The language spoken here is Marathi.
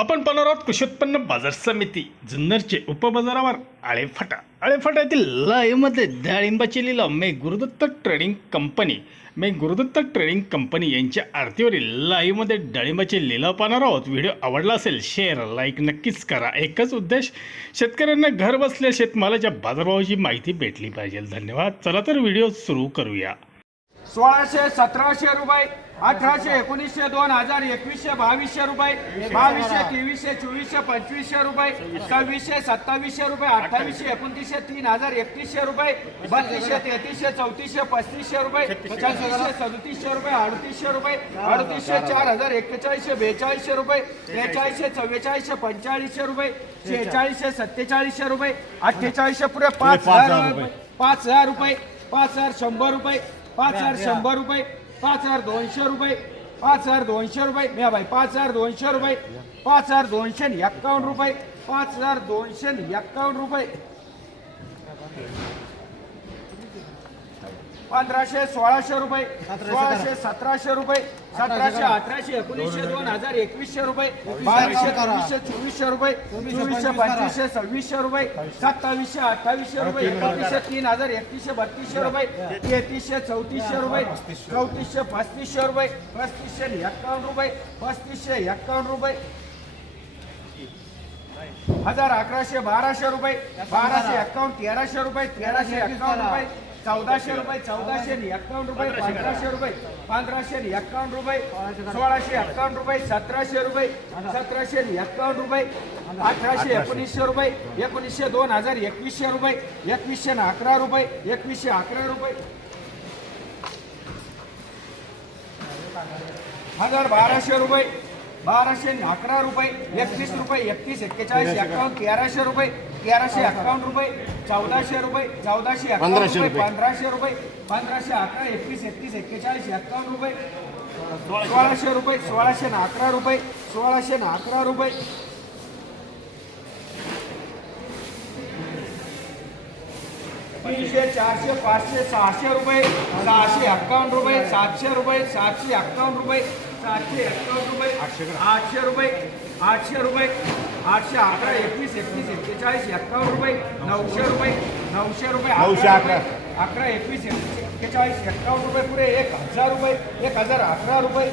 आपण पाहणार आहोत कृषी उत्पन्न बाजार समिती जुन्नरचे उपबाजारावर आळेफाट्यातील लाईव्हमध्ये डाळिंबाची लिलाव मे गुरुदत्त ट्रेडिंग कंपनी यांच्या आरतीवरील लाईव्हमध्ये डाळिंबाचे लिलाव पाहणार आहोत. व्हिडिओ आवडला असेल शेअर लाईक नक्कीच करा. एकच उद्देश, शेतकऱ्यांना घर बसल्या शेतमालाच्या बाजारभावाची माहिती भेटली पाहिजे. धन्यवाद. चला तर व्हिडिओ सुरू करूया. 1600 1700 रुपये 1800 1900 2000 2100 2200 रुपये 2200 2300 2400 2500 रुपये 2600 2700 रुपये 2800 2900 3000 3100 रुपये 3200 3300 3400 3500 रुपये 3600 3700 रुपये 3800 रुपये 3800 4000 4100 4200 रुपये 4300 4400 4500 रुपये 4600 4700 रुपये 4800 पुरे 5000 रुपये 5000 रुपये 5100 रुपये 5100 रुपये 5200 रुपये 5200 रुपये मी भाई 5200 रुपये 5251 रुपये 5251 रुपये 1500 1600 रुपये 1600 1700 रुपये 1700 1800 1900 2000 2100 रुपये 2200 2300 2400 रुपये 2400 2500 2600 रुपये 2700 2800 रुपये 2900 3000 3100 3200 रुपये 3300 3400 रुपये 3400 3500 रुपये 3551 रुपये 3551 रुपये 1100 1200 रुपये 1251 1300 रुपये 1351 रुपये 1400 रुपये 1451 रुपये 1500 रुपये 1551 रुपये 1651 रुपये 1700 रुपये 1751 रुपये 1800 1900 रुपये 1900 2000 2100 रुपये 2111 रुपये 2111 रुपये 1200 रुपये 1211 रुपये 31 रुपये 31 41 51 1300 रुपये 1351 रुपये 1400 रुपये 1451 रुपये 1500 रुपये 1511 21 31 41 51 रुपये 1600 रुपये 1611 रुपये 1611 रुपये 300 400 500 600 रुपये 651 रुपये 700 रुपये 751 रुपये 751 रुपये 800 रुपये 800 रुपये 811 21 31 41 51 रुपये 900 रुपये 900 रुपये 11 21 41 51 रुपये पुरे 1000 रुपये 1011 रुपये